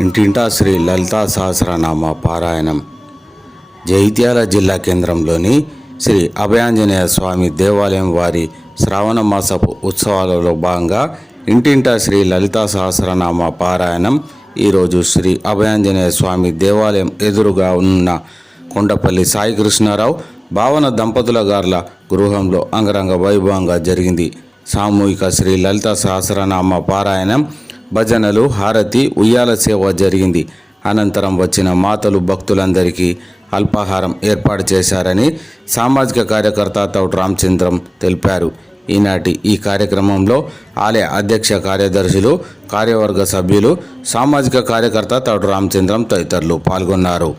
ఇంటింటా శ్రీ లలితా సహస్రనామ పారాయణం. జైత్యాల జిల్లా కేంద్రంలోని శ్రీ అభయాంజనేయ స్వామి దేవాలయం వారి శ్రావణ మాసపు ఉత్సవాలలో భాగంగా ఇంటింటా శ్రీ లలితా సహస్రనామ పారాయణం ఈరోజు శ్రీ అభయాంజనేయ స్వామి దేవాలయం ఎదురుగా ఉన్న కొండపల్లి సాయి కృష్ణారావు భావన దంపతుల గార్ల గృహంలో అంగరంగ వైభవంగా జరిగింది. సామూహిక శ్రీ లలిత సహస్రనామ పారాయణం భజనలు హారతి ఉయ్యాల సేవ జరిగింది. అనంతరం వచ్చిన మాతలు భక్తులందరికీ అల్పాహారం ఏర్పాటు చేశారని సామాజిక కార్యకర్త తౌట్ రామచంద్రం తెలిపారు. ఈనాటి ఈ కార్యక్రమంలో ఆలయ అధ్యక్ష కార్యదర్శులు కార్యవర్గ సభ్యులు సామాజిక కార్యకర్త తౌటు రామచంద్రం తదితరులు పాల్గొన్నారు.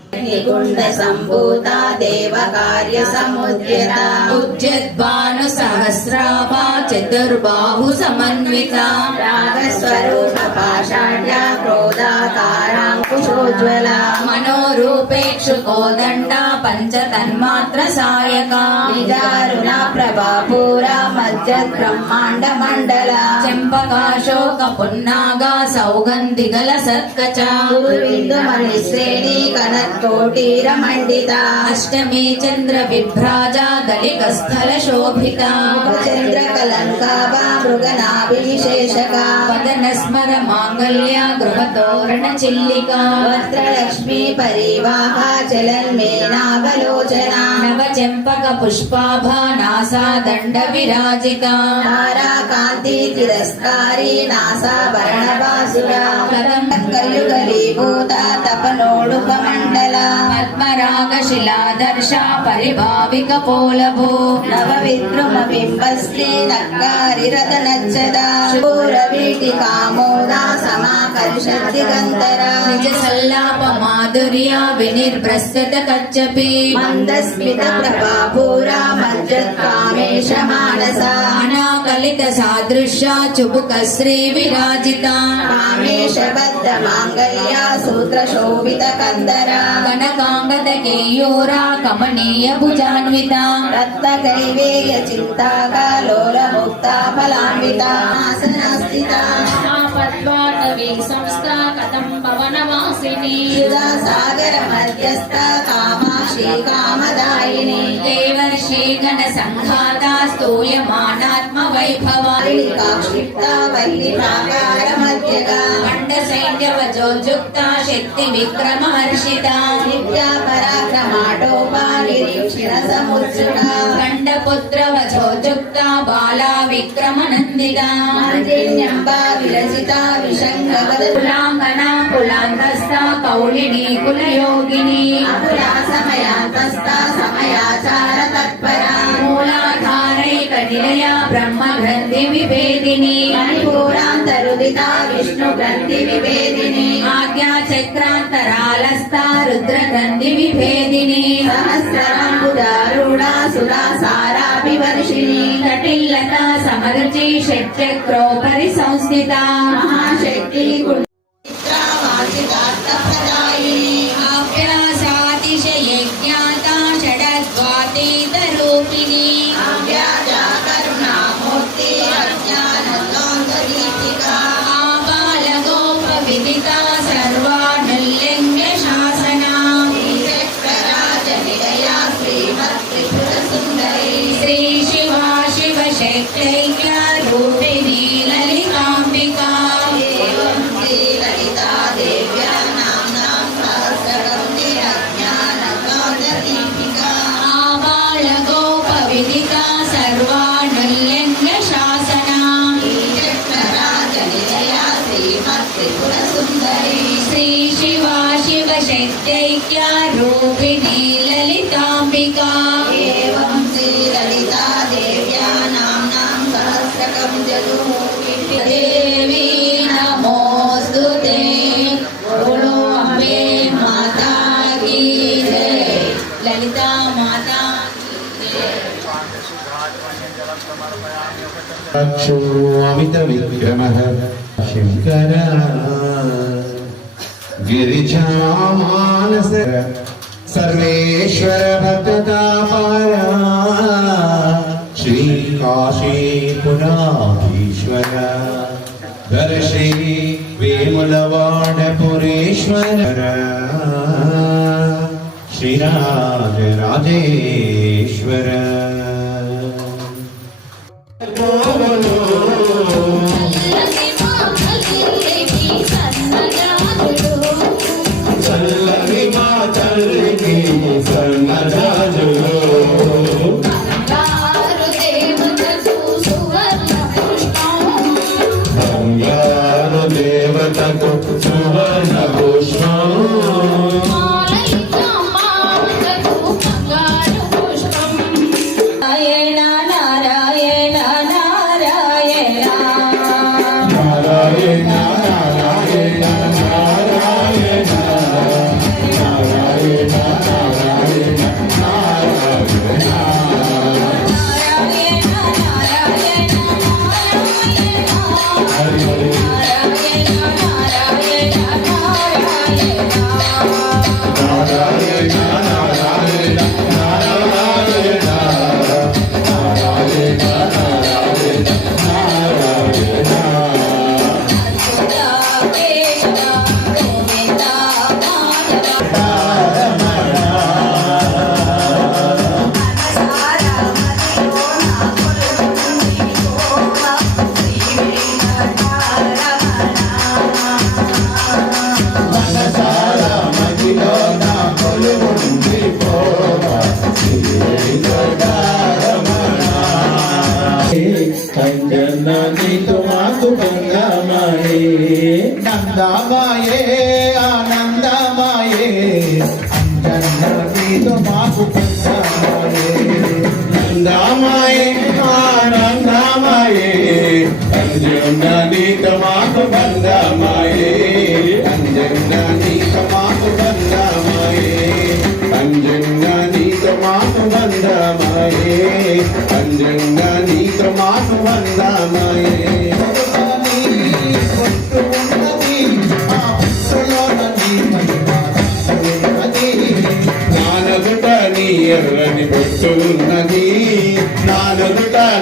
చతుర్బాహు సమన్విత. రాగస్వరూప పాషాఢ్య క్రోధాకారాంకుశోజ్వల. మనోరూపేక్షు కోదండ పంచ తన్మాత్ర సాయక. నిజారుణ ప్రభాపూర మధ్య బ్రహ్మాండ మండల చెంపకాశోక పున్నాగా సౌగంధిగల సత్కచ గురువిందు మణి శ్రేణి కనత్తోటీర మండిత అష్టమి చంద్ర విభ్రాజ దళిక స్థల శోభిత. చంద్ర కలంకాభా మృగనాభిషేషక వదన స్మర మాంగళ్య గృహ తోరణ చిల్లిక. వస్త్రలక్ష్మీ పరివాహ చలన్మేనావలోచన నవ చెంపక పుష్పాభా నాసా దండ విరాజిత తారా కాంతి తిరస్కారి కల్లుగలీభూత తపనోడుప మండల పద్మరాగ శిలాదర్శ పరిభావిక పోలభూ నవ విద్రుమ బింబస్త్రీ నక్కారి రథ నచ్చద కామోద సమాకర్షతి గంధర నిజ సల్లాప మాధుర్య వినిర్భ్రస్యత కచ్చపి మందస్మిత ప్రభాపూర మజ్జత్ కామేశ మానస అనాకలిత సాదృశ్య చుబుక శ్రీ విరాజిత మాంగళ్య సూత్ర శోభిత కందర. కనకాంగద కేయూరా కమనీయ భుజాన్విత. రత్న కైవేయ చింతాకాలోల ముక్త ఫలాన్విత. ఆసనస్థిత పద్వాటవీ సంస్థ కథం పవనవాసిని సాగర మధ్యస్థ కామాక్షి కామదాయిని దేవర్షి గణ సంఘాత స్తూయమానాత్మ వైభవ కాక్షిప్త వల్లి ప్రాకార మధ్యగా మండ సైన్యవజోజుక్త శక్తి విక్రమ హర్షిత నిత్య పరాక్రమాటోపా నిరీక్షణ సముద్రుడ ఖండపుత్ర వజోజుక్త బాలా విక్రమ నందిత మార్జన్యంబ విరచిత. విషంగవద కులాంగన కులాంతస్థ కౌళిని కులయోగిని. అపురా సమయాంతస్థ సమయాచార తత్పర మూలాధారైక నిలయ బ్రహ్మ గ్రంథి విభేదిని మణిపూరాంతరుదిత విష్ణు గ్రంథి విభేదిని ఆజ్ఞా చక్రాంతరాలస్థ రుద్ర గ్రంథి విభేదిని సహస్రాంబుదారుడా సురాసారాభివర్షిణి కటిల్లత సమరుచి షట్చక్రోపరి సంస్థిత మహాశక్తి त्रिपुरसुन्दरी श्रीशिवा शिवशक्त्यैक्यारूपिणी ललिताम्बिका। एवं श्रीललिता देव्या नाम्नां देवी नमोऽस्तु ललिता माता करार। गिरिजा मानस सर्वेश्वर भक्तापारा श्रीकाशी पुराधीश्वर। दर्शी वेमुलवाणपुरेश्वर श्रीराज राजेश्वर। Oh,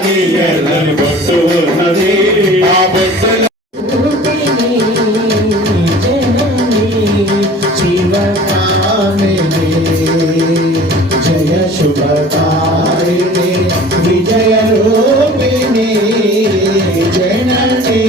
నీ ఎల్లని బొట్టు ఉన్నది. ఆ జయ రూపిణి జనని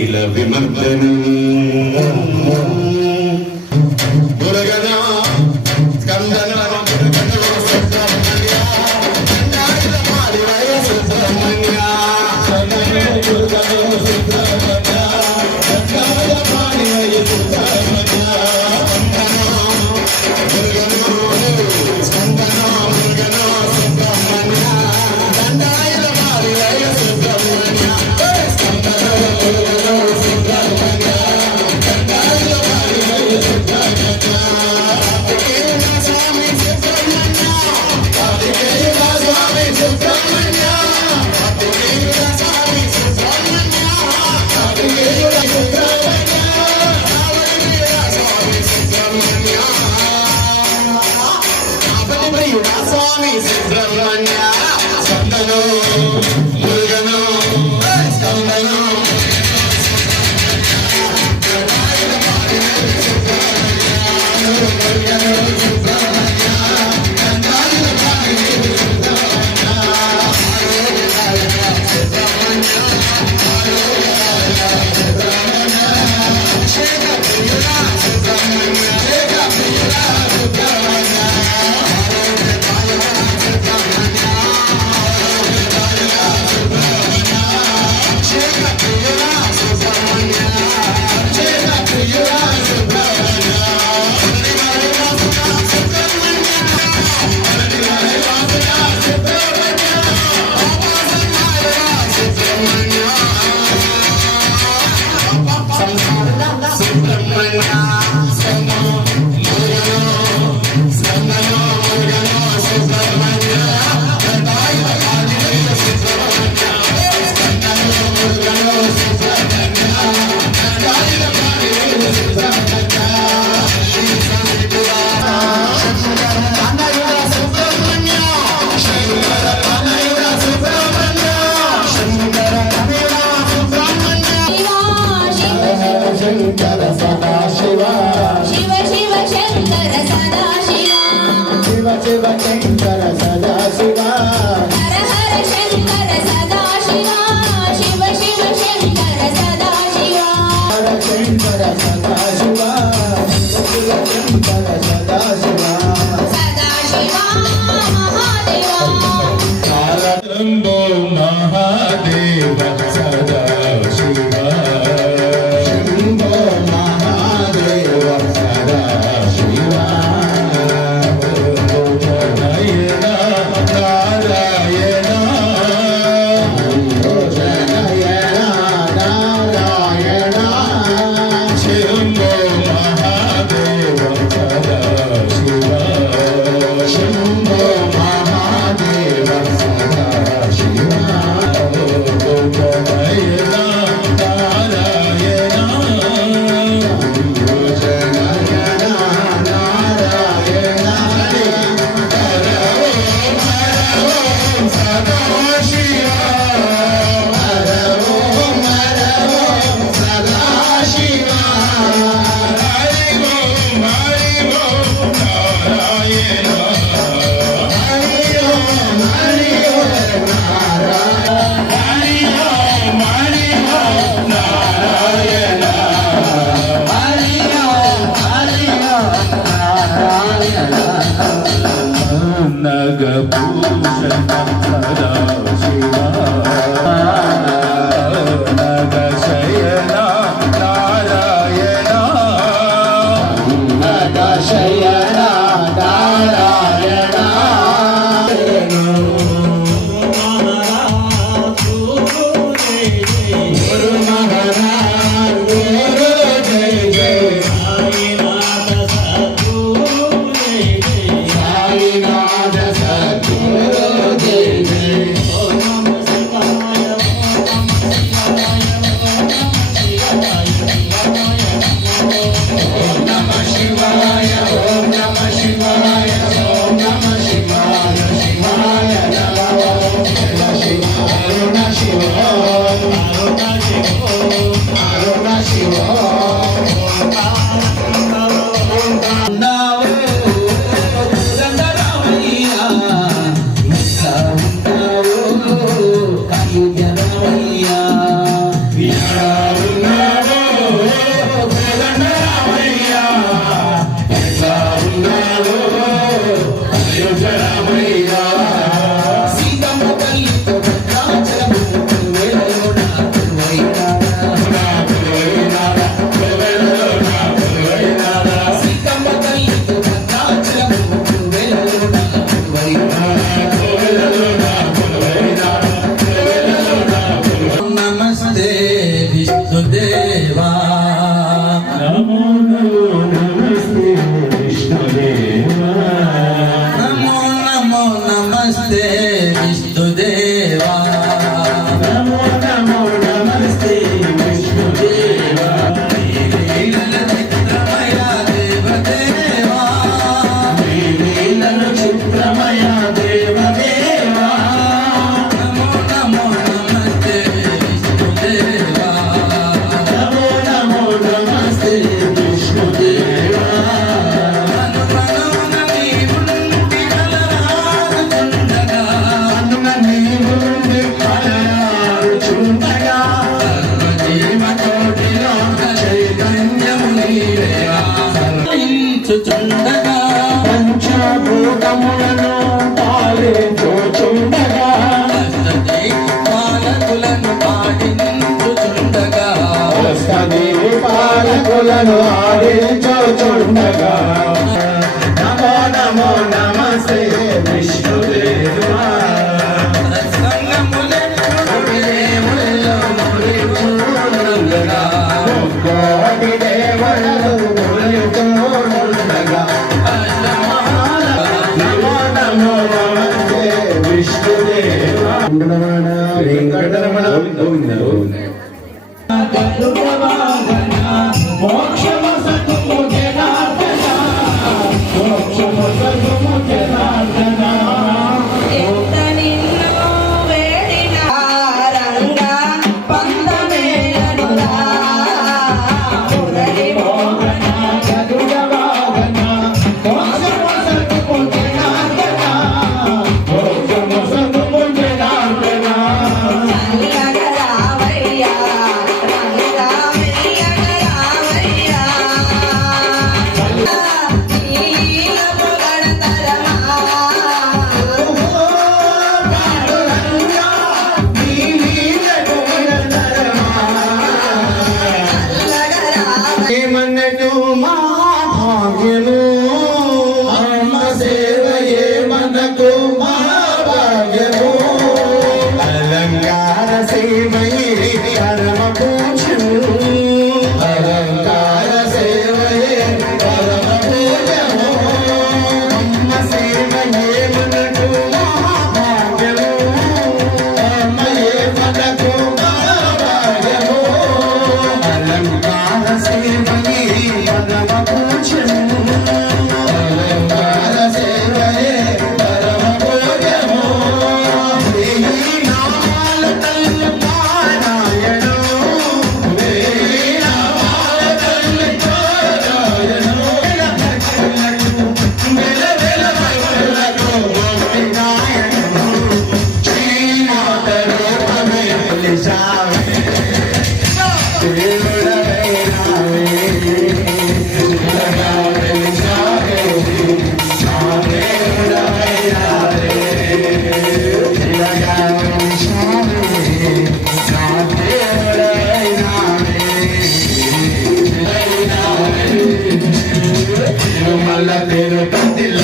क्रौञ्चशैलविमर्दनम् Yeah. శంకర సదా శివ శివ శివ శంకర సదా శివ శివ శివ శంకర పాలకులను ఆడించుచుండగా నమో నమో నమస్తే విష్ణుదేవా నమో నమస్తే విష్ణుదేవా వెంకటరమణ One. మల్ల పేరు పందిల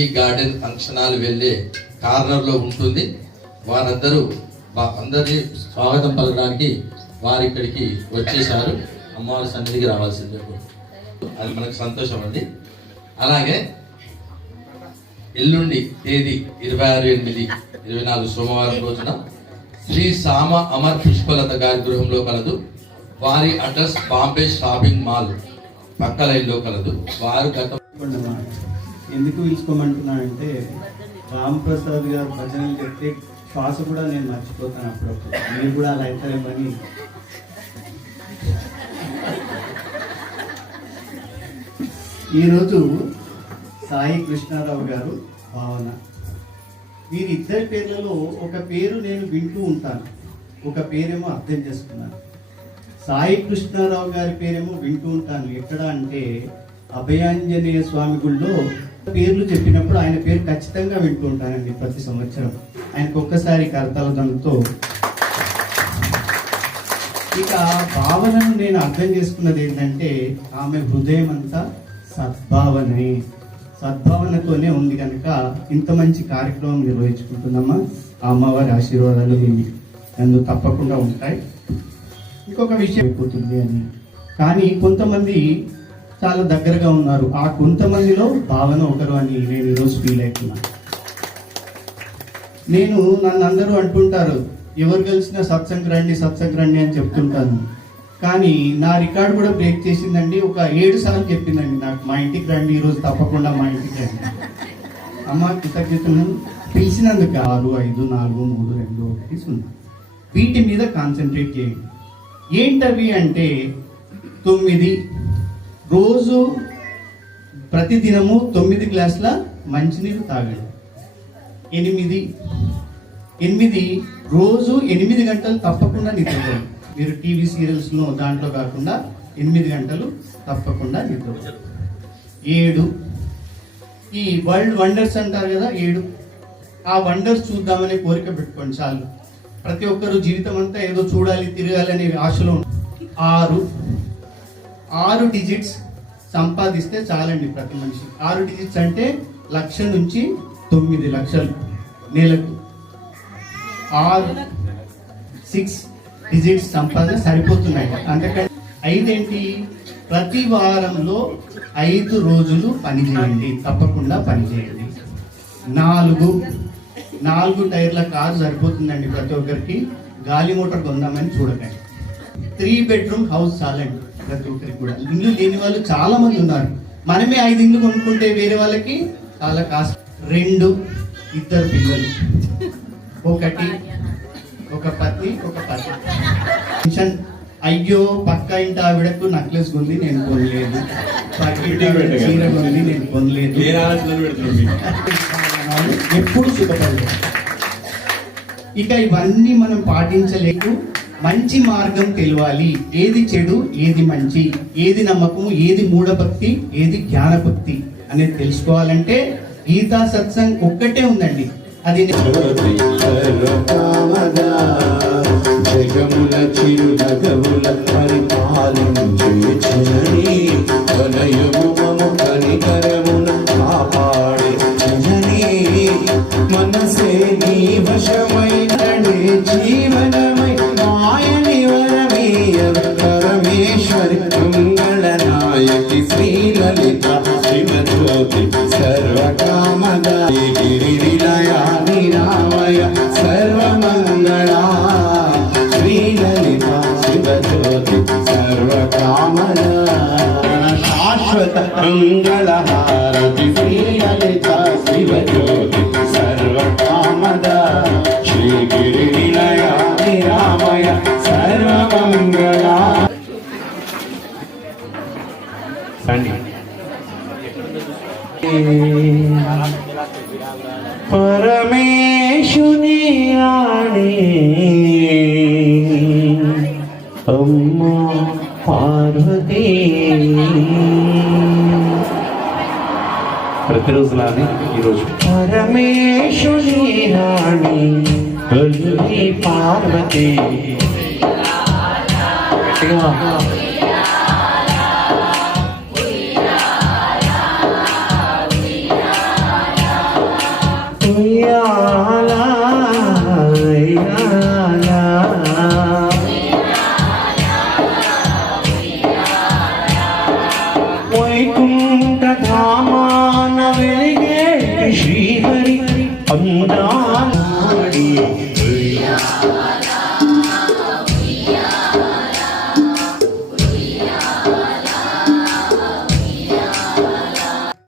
టీ గార్డెన్ ఫంక్షన్ హాల్ వెళ్ళే కార్నర్లో ఉంటుంది. వారందరూ వా- అందరినీ స్వాగతం పలకడానికి వారు ఇక్కడికి వచ్చేసారు అమ్మవారి సన్నిధికి రావాల్సిందే. అది మనకు సంతోషం అండి. అలాగే ఎల్లుండి తేదీ ఇరవై ఆరు ఎనిమిది ఇరవై నాలుగు సోమవారం రోజున శ్రీ సామ అమర్ పుష్పలత గారి గృహంలో కలదు. వారి అడ్రస్ బాంబే షాపింగ్ మాల్ పక్క లైన్లో కలదు. వారు గత ఎందుకు పిలుచుకోమంటున్నానంటే రామ్ ప్రసాద్ గారు భజనలు చెప్తే శ్వాస కూడా నేను మర్చిపోతాను అప్పుడప్పుడు. మీరు కూడా అలా అవుతారేమని ఈరోజు సాయి కృష్ణారావు గారు భావన. వీరిద్దరి పేర్లలో ఒక పేరు నేను వింటూ ఉంటాను. ఒక పేరేమో అర్థం చేసుకున్నాను. సాయి కృష్ణారావు గారి పేరేమో వింటూ ఉంటాను. ఎక్కడ అంటే అభయాంజనేయ స్వామి గుళ్ళో పేర్లు చెప్పినప్పుడు ఆయన పేరు ఖచ్చితంగా వింటూ ఉంటానండి ప్రతి సంవత్సరం. ఆయనకు ఒక్కసారి కర్తలదంతో ఇక భావనను నేను అర్థం చేసుకున్నది ఏంటంటే ఆమె హృదయం అంతా సద్భావనే. సద్భావనతోనే ఉంది కనుక ఇంత మంచి కార్యక్రమం నిర్వహించుకుంటున్నామా ఆ అమ్మవారి ఆశీర్వాదాలు నన్ను తప్పకుండా ఉంటాయి. ఇంకొక విషయం అయిపోతుంది అని. కానీ కొంతమంది చాలా దగ్గరగా ఉన్నారు. ఆ కొంతమందిలో భావన ఒకరు అని నేను ఈరోజు ఫీల్ అవుతున్నాను నేను నన్ను అందరూ అంటుంటారు ఎవరు కలిసినా సత్సంగ్ రండి సత్సంగ్ రండి అని చెప్తుంటాను. కానీ నా రికార్డు కూడా బ్రేక్ చేసిందండి. ఒక ఏడు సార్లు చెప్పిందండి నాకు మా ఇంటికి రండి ఈరోజు తప్పకుండా మా ఇంటికి రండి. అమ్మ కృతజ్ఞతలు. పిలిచినందుకు ఆరు ఐదు నాలుగు మూడు రెండు ఒకటి సున్నా. వీటి మీద కాన్సన్ట్రేట్ చేయండి. ఏంటవి అంటే తొమ్మిది రోజు ప్రతిదినము తొమ్మిది గ్లాసుల మంచినీరు తాగండి. ఎనిమిది. ఎనిమిది రోజు ఎనిమిది గంటలు తప్పకుండా నిద్రపోండి మీరు టీవీ సీరియల్స్లో దాంట్లో కాకుండా ఎనిమిది గంటలు తప్పకుండా నిద్రపోండి ఏడు. ఈ వరల్డ్ వండర్స్ అంటారు కదా ఏడు. ఆ వండర్స్ చూద్దామనే కోరిక పెట్టుకోండి చాలు. ప్రతి ఒక్కరు జీవితం అంతా ఏదో చూడాలి తిరగాలి అనే ఆశలో ఆరు. ఆరు డిజిట్స్ సంపాదిస్తే చాలండి ప్రతి మనిషి. ఆరు డిజిట్స్ అంటే లక్ష నుంచి తొమ్మిది లక్షలు నెలకు. ఆరు సిక్స్ డిజిట్స్ సంపాదన సరిపోతున్నాయి. అంతకంటే ఐదేంటి? ప్రతి వారంలో ఐదు రోజులు పని చేయండి. తప్పకుండా పని చేయండి. నాలుగు నాలుగు టైర్ల కారు సరిపోతుందండి ప్రతి ఒక్కరికి. గాలి మోటార్ కొందామని చూడకండి. త్రీ బెడ్రూమ్ హౌస్ చాలండి. ప్రతి ఒక్కరికి కూడా. ఇల్లు లేని వాళ్ళు చాలా మంది ఉన్నారు. మనమే ఐదు ఇల్లు కొనుక్కుంటే వేరే వాళ్ళకి చాలా కాస్ట్. రెండు ఇద్దరు పిల్లలు. ఒకటి ఒక పత్ని ఒక పత్ని టెన్షన్ అయ్యో పక్క ఇంటి ఆవిడకు నక్లెస్ ఉంది నేను కొనలేదు. చీర ఉంది నేను కొనలేదు. ఎప్పుడు సుఖపడలేదు. ఇక ఇవన్నీ మనం పాటించలేకు మంచి మార్గం తెలియాలి ఏది చెడు ఏది మంచి. ఏది నమ్మకం ఏది మూఢభక్తి ఏది జ్ఞానభక్తి అనేది తెలుసుకోవాలంటే గీతా సత్సంగ్ ఒక్కటే ఉందండి. అది జ్యోతి జగముల చిరునగముల వలయము మము కనికరమున మనసే నీ మంగళహారతి శ్రీలలిత శివజ్యోతి సర్వకామద. శ్రీ గిరినిలయా నిరామయ సర్వమంగళా. పరమేశుని రాణి అమ్మ. పార్వతీ. ప్రతిరోజులానే ఈరోజు. పరమేశుని రాణి పార్వతి.